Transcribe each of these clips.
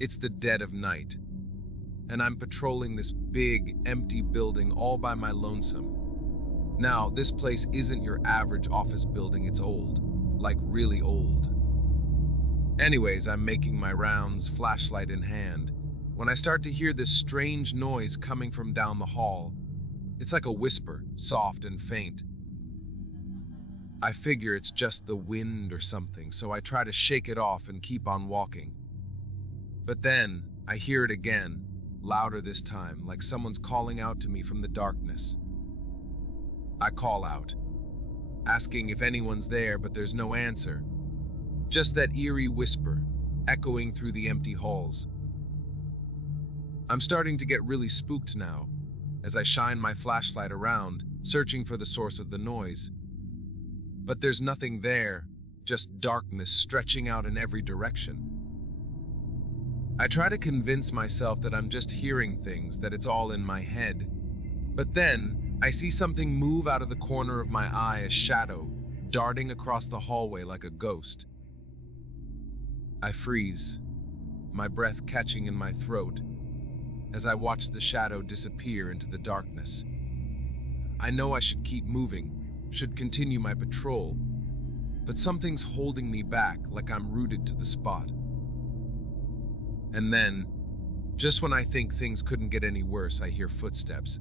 It's the dead of night, and I'm patrolling this big, empty building all by my lonesome. Now, this place isn't your average office building, it's old, like really old. Anyways, I'm making my rounds, flashlight in hand, when I start to hear this strange noise coming from down the hall. It's like a whisper, soft and faint. I figure it's just the wind or something, so I try to shake it off and keep on walking. But then, I hear it again, louder this time, like someone's calling out to me from the darkness. I call out, asking if anyone's there, but there's no answer. Just that eerie whisper, echoing through the empty halls. I'm starting to get really spooked now, as I shine my flashlight around, searching for the source of the noise. But there's nothing there, just darkness stretching out in every direction. I try to convince myself that I'm just hearing things, that it's all in my head. But then, I see something move out of the corner of my eye, a shadow, darting across the hallway like a ghost. I freeze, my breath catching in my throat, as I watch the shadow disappear into the darkness. I know I should keep moving, should continue my patrol, but something's holding me back, like I'm rooted to the spot. And then, just when I think things couldn't get any worse, I hear footsteps.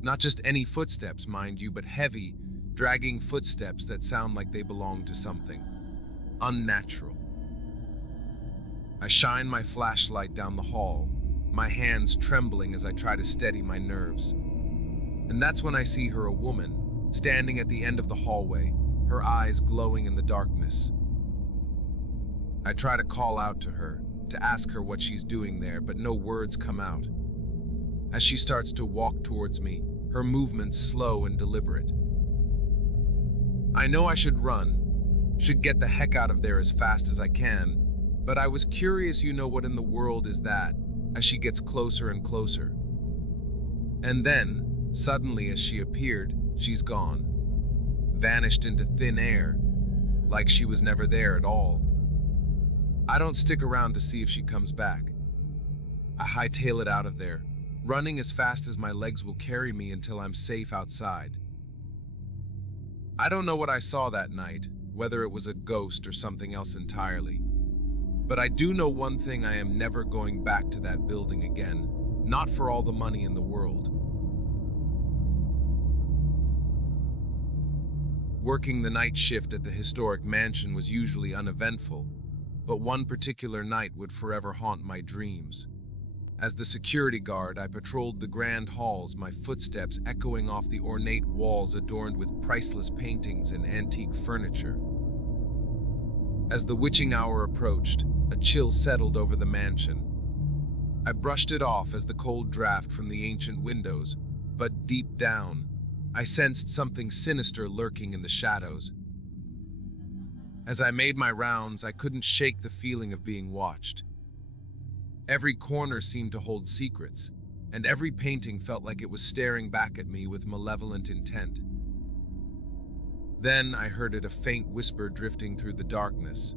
Not just any footsteps, mind you, but heavy, dragging footsteps that sound like they belong to something unnatural. I shine my flashlight down the hall, my hands trembling as I try to steady my nerves. And that's when I see her, a woman, standing at the end of the hallway, her eyes glowing in the darkness. I try to call out to her, to ask her what she's doing there, but no words come out. As she starts to walk towards me, her movements slow and deliberate. I know I should run, should get the heck out of there as fast as I can, but I was curious, what in the world is that, as she gets closer and closer. And then, suddenly as she appeared, she's gone, vanished into thin air, like she was never there at all. I don't stick around to see if she comes back. I hightail it out of there, running as fast as my legs will carry me until I'm safe outside. I don't know what I saw that night, whether it was a ghost or something else entirely. But I do know one thing: I am never going back to that building again, not for all the money in the world. Working the night shift at the historic mansion was usually uneventful, but one particular night would forever haunt my dreams. As the security guard, I patrolled the grand halls, my footsteps echoing off the ornate walls adorned with priceless paintings and antique furniture. As the witching hour approached, a chill settled over the mansion. I brushed it off as the cold draft from the ancient windows, but deep down, I sensed something sinister lurking in the shadows. As I made my rounds, I couldn't shake the feeling of being watched. Every corner seemed to hold secrets, and every painting felt like it was staring back at me with malevolent intent. Then I heard a faint whisper drifting through the darkness.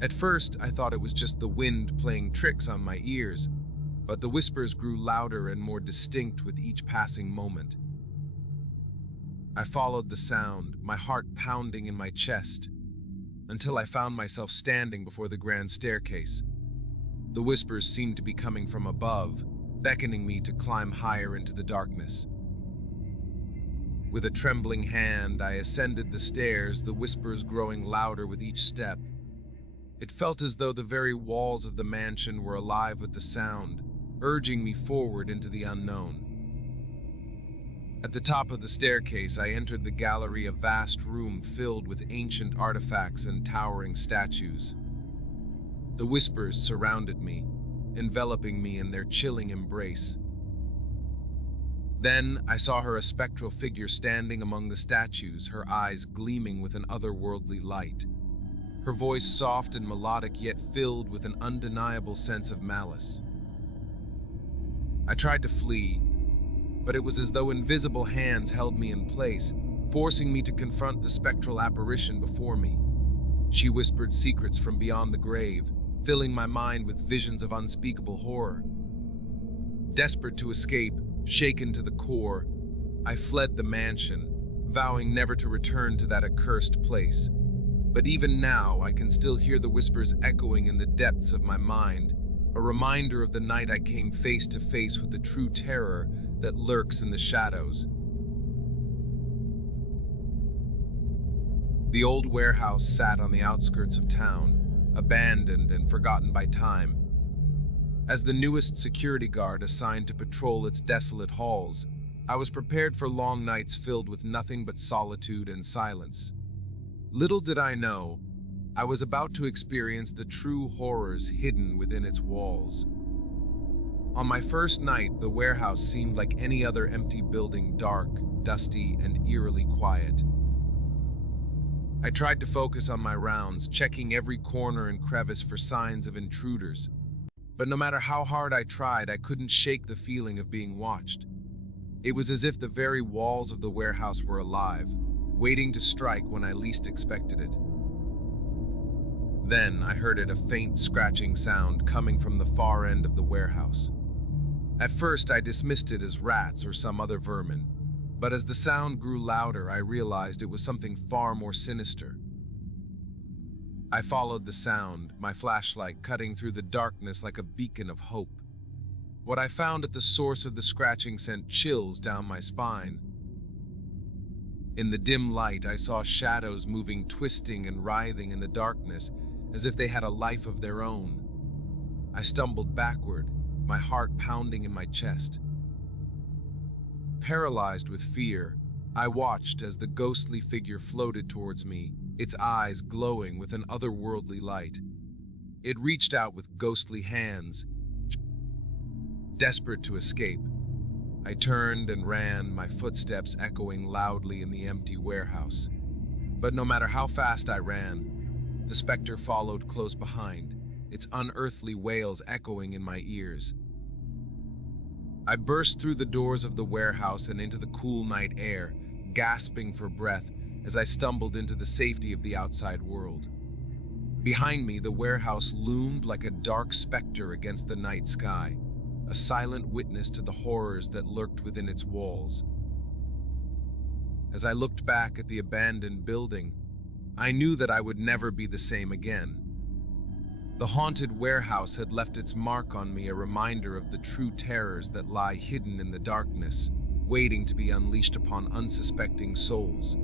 At first, I thought it was just the wind playing tricks on my ears, but the whispers grew louder and more distinct with each passing moment. I followed the sound, my heart pounding in my chest, until I found myself standing before the grand staircase. The whispers seemed to be coming from above, beckoning me to climb higher into the darkness. With a trembling hand, I ascended the stairs, the whispers growing louder with each step. It felt as though the very walls of the mansion were alive with the sound, urging me forward into the unknown. At the top of the staircase, I entered the gallery, a vast room filled with ancient artifacts and towering statues. The whispers surrounded me, enveloping me in their chilling embrace. Then I saw her, a spectral figure standing among the statues, her eyes gleaming with an otherworldly light. Her voice soft and melodic, yet filled with an undeniable sense of malice. I tried to flee, but it was as though invisible hands held me in place, forcing me to confront the spectral apparition before me. She whispered secrets from beyond the grave, filling my mind with visions of unspeakable horror. Desperate to escape, shaken to the core, I fled the mansion, vowing never to return to that accursed place. But even now, I can still hear the whispers echoing in the depths of my mind, a reminder of the night I came face to face with the true terror that lurks in the shadows. The old warehouse sat on the outskirts of town, abandoned and forgotten by time. As the newest security guard assigned to patrol its desolate halls, I was prepared for long nights filled with nothing but solitude and silence. Little did I know, I was about to experience the true horrors hidden within its walls. On my first night, the warehouse seemed like any other empty building, dark, dusty, and eerily quiet. I tried to focus on my rounds, checking every corner and crevice for signs of intruders. But no matter how hard I tried, I couldn't shake the feeling of being watched. It was as if the very walls of the warehouse were alive, waiting to strike when I least expected it. Then I heard a faint scratching sound coming from the far end of the warehouse. At first I dismissed it as rats or some other vermin, but as the sound grew louder I realized it was something far more sinister. I followed the sound, my flashlight cutting through the darkness like a beacon of hope. What I found at the source of the scratching sent chills down my spine. In the dim light, I saw shadows moving, twisting and writhing in the darkness, as if they had a life of their own. I stumbled backward, my heart pounding in my chest. Paralyzed with fear, I watched as the ghostly figure floated towards me, its eyes glowing with an otherworldly light. It reached out with ghostly hands. Desperate to escape, I turned and ran, my footsteps echoing loudly in the empty warehouse. But no matter how fast I ran, the specter followed close behind, its unearthly wails echoing in my ears. I burst through the doors of the warehouse and into the cool night air, gasping for breath as I stumbled into the safety of the outside world. Behind me, the warehouse loomed like a dark specter against the night sky, a silent witness to the horrors that lurked within its walls. As I looked back at the abandoned building, I knew that I would never be the same again. The haunted warehouse had left its mark on me, a reminder of the true terrors that lie hidden in the darkness, waiting to be unleashed upon unsuspecting souls.